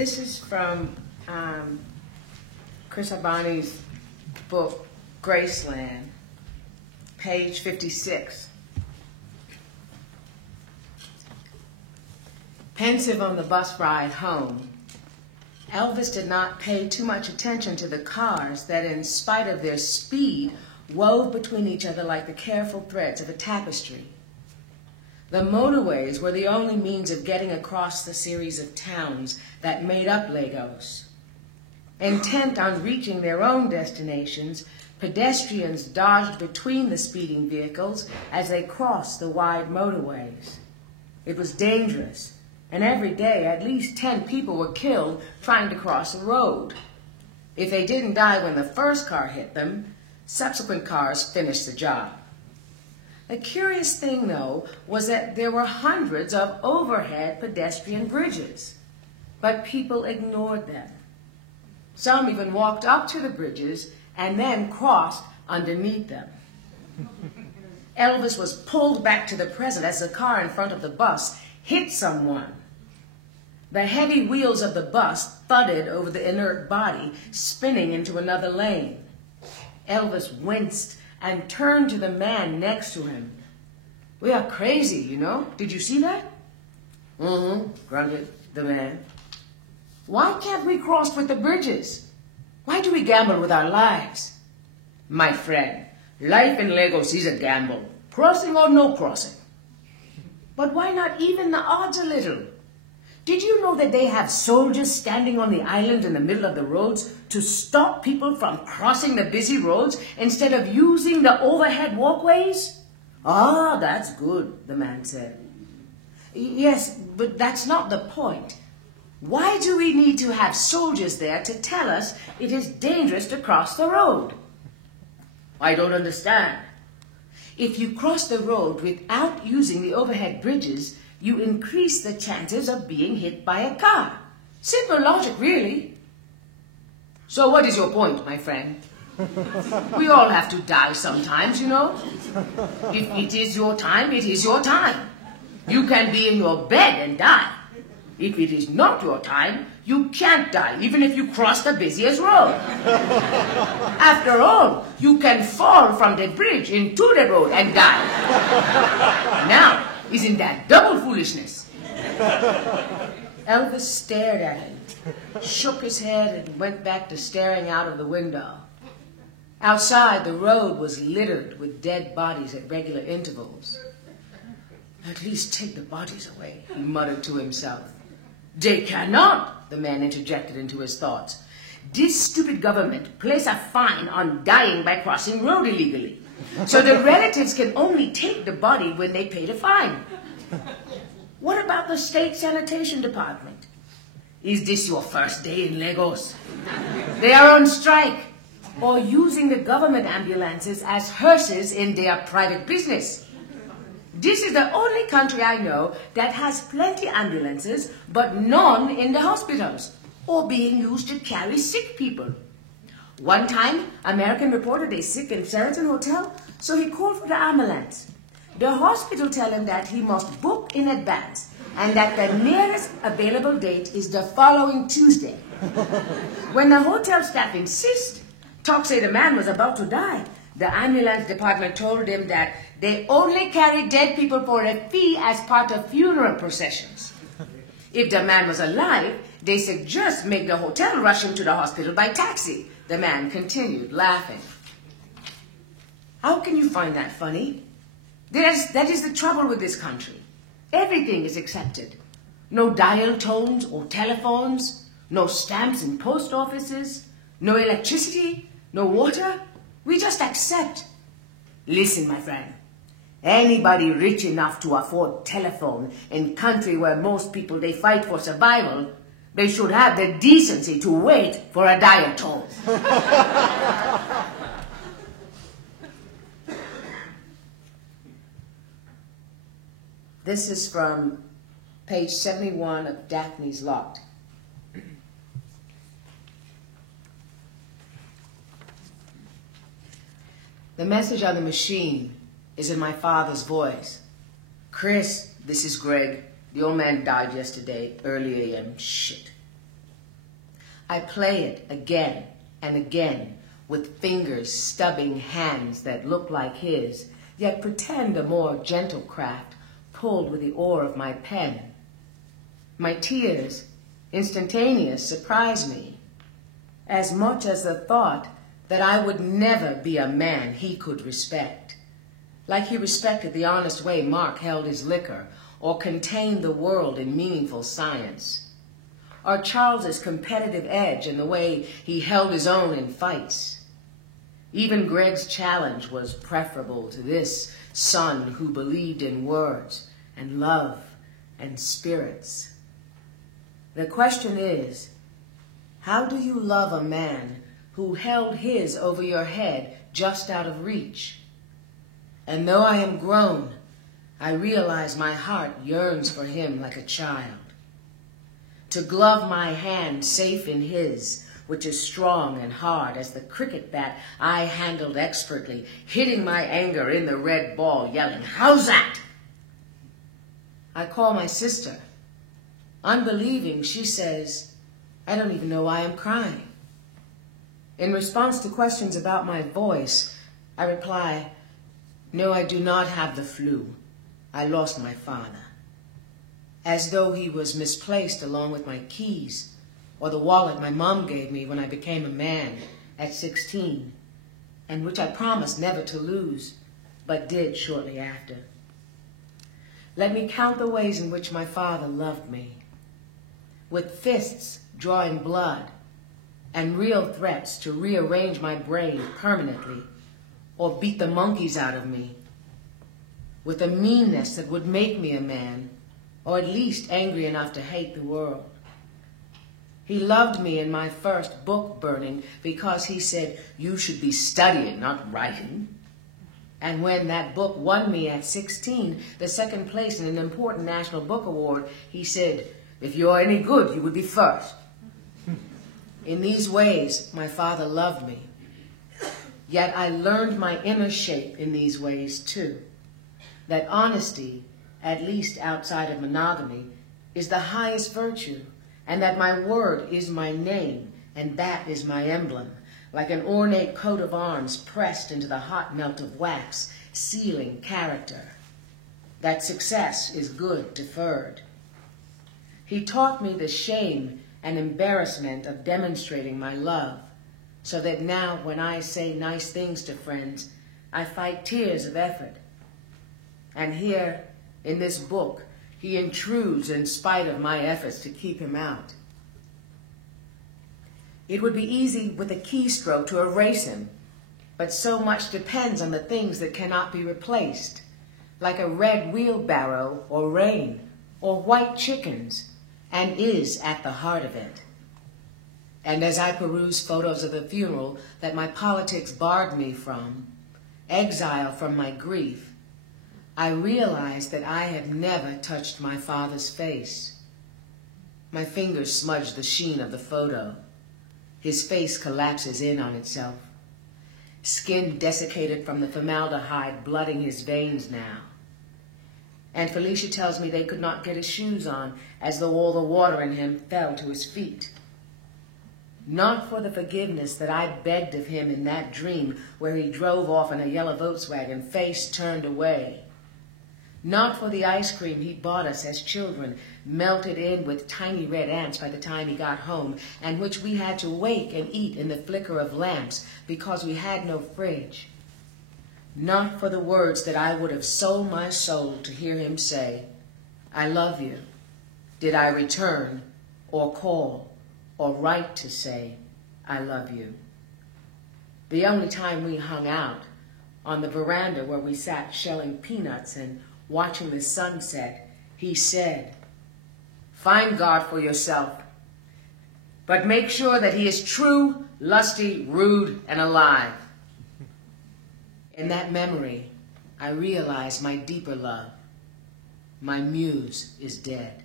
This is from Chris Abani's book, Graceland, page 56. Pensive on the bus ride home, Elvis did not pay too much attention to the cars that, in spite of their speed, wove between each other like the careful threads of a tapestry. The motorways were the only means of getting across the series of towns that made up Lagos. Intent on reaching their own destinations, pedestrians dodged between the speeding vehicles as they crossed the wide motorways. It was dangerous, and every day at least 10 people were killed trying to cross the road. If they didn't die when the first car hit them, subsequent cars finished the job. The curious thing, though, was that there were hundreds of overhead pedestrian bridges, but people ignored them. Some even walked up to the bridges and then crossed underneath them. Elvis was pulled back to the present as the car in front of the bus hit someone. The heavy wheels of the bus thudded over the inert body, spinning into another lane. Elvis winced and turned to the man next to him. "We are crazy, you know. Did you see that?" "Mm-hmm," grunted the man. "Why can't we cross with the bridges? Why do we gamble with our lives?" "My friend, life in Lagos is a gamble, crossing or no crossing." "But why not even the odds a little? Did you know that they have soldiers standing on the island in the middle of the roads to stop people from crossing the busy roads instead of using the overhead walkways?" "Ah, that's good," the man said. "Yes, but that's not the point. Why do we need to have soldiers there to tell us it is dangerous to cross the road?" "I don't understand." If you cross the road without using the overhead bridges, you increase the chances of being hit by a car. Simple logic, really. "So what is your point, my friend?" "We all have to die sometimes, you know. If it is your time, it is your time. You can be in your bed and die. If it is not your time, you can't die, even if you cross the busiest road. After all, you can fall from the bridge into the road and die. Now, isn't that double foolishness?" Elvis stared at him, shook his head, and went back to staring out of the window. Outside, the road was littered with dead bodies at regular intervals. "At least take the bodies away," he muttered to himself. "They cannot," the man interjected into his thoughts. "This stupid government place a fine on dying by crossing road illegally. So the relatives can only take the body when they pay the fine. What about the state sanitation department? Is this your first day in Lagos? They are on strike or using the government ambulances as hearses in their private business. This is the only country I know that has plenty ambulances but none in the hospitals or being used to carry sick people. One time, American reported a sick in Sheraton Hotel, so he called for the ambulance. The hospital tell him that he must book in advance and that the nearest available date is the following Tuesday. When the hotel staff insist, talk say the man was about to die, the ambulance department told him that they only carry dead people for a fee as part of funeral processions. If the man was alive, they suggest make the hotel rush him to the hospital by taxi. The man continued, laughing. How can you find that funny? That is the trouble with this country. Everything is accepted. No dial tones or telephones, no stamps in post offices, no electricity, no water. We just accept. Listen, my friend. Anybody rich enough to afford telephone in country where most people they fight for survival, they should have the decency to wait for a dial tone. This is from page 71 of Daphne's Lot. The message on the machine is in my father's voice. "Chris, this is Greg. The old man died yesterday, early a.m. Shit. I play it again and again with fingers stubbing hands that look like his, yet pretend a more gentle craft pulled with the oar of my pen. My tears, instantaneous, surprise me, as much as the thought that I would never be a man he could respect, like he respected the honest way Mark held his liquor, or contained the world in meaningful science, or Charles's competitive edge in the way he held his own in fights. Even Greg's challenge was preferable to this son who believed in words and love and spirits. The question is, how do you love a man who held his over your head just out of reach? And though I am grown, I realize my heart yearns for him like a child. To glove my hand safe in his, which is strong and hard as the cricket bat I handled expertly, hitting my anger in the red ball, yelling, "How's that?" I call my sister. Unbelieving, she says, "I don't even know why I'm crying." In response to questions about my voice, I reply, "No, I do not have the flu. I lost my father," as though he was misplaced along with my keys or the wallet my mom gave me when I became a man at 16, and which I promised never to lose, but did shortly after. Let me count the ways in which my father loved me. With fists drawing blood and real threats to rearrange my brain permanently or beat the monkeys out of me. With a meanness that would make me a man, or at least angry enough to hate the world. He loved me in my first book burning because he said, "You should be studying, not writing." And when that book won me at 16 the second place in an important national book award, he said, "If you're any good, you would be first." In these ways, my father loved me. Yet I learned my inner shape in these ways too. That honesty, at least outside of monogamy, is the highest virtue, and that my word is my name, and that is my emblem, like an ornate coat of arms pressed into the hot melt of wax, sealing character. That success is good deferred. He taught me the shame and embarrassment of demonstrating my love, so that now when I say nice things to friends, I fight tears of effort. And here, in this book, he intrudes in spite of my efforts to keep him out. It would be easy with a keystroke to erase him, but so much depends on the things that cannot be replaced, like a red wheelbarrow or rain or white chickens, and is at the heart of it. And as I peruse photos of the funeral that my politics barred me from, exile from my grief, I realize that I have never touched my father's face. My fingers smudge the sheen of the photo. His face collapses in on itself. Skin desiccated from the formaldehyde blooding his veins now. And Felicia tells me they could not get his shoes on, as though all the water in him fell to his feet. Not for the forgiveness that I begged of him in that dream where he drove off in a yellow Volkswagen, face turned away. Not for the ice cream he bought us as children, melted in with tiny red ants by the time he got home, and which we had to wake and eat in the flicker of lamps because we had no fridge. Not for the words that I would have sold my soul to hear him say, "I love you," did I return or call or write to say, "I love you." The only time we hung out, on the veranda where we sat shelling peanuts and watching the sunset, he said, "Find God for yourself, but make sure that he is true, lusty, rude, and alive." In that memory, I realize my deeper love. My muse is dead.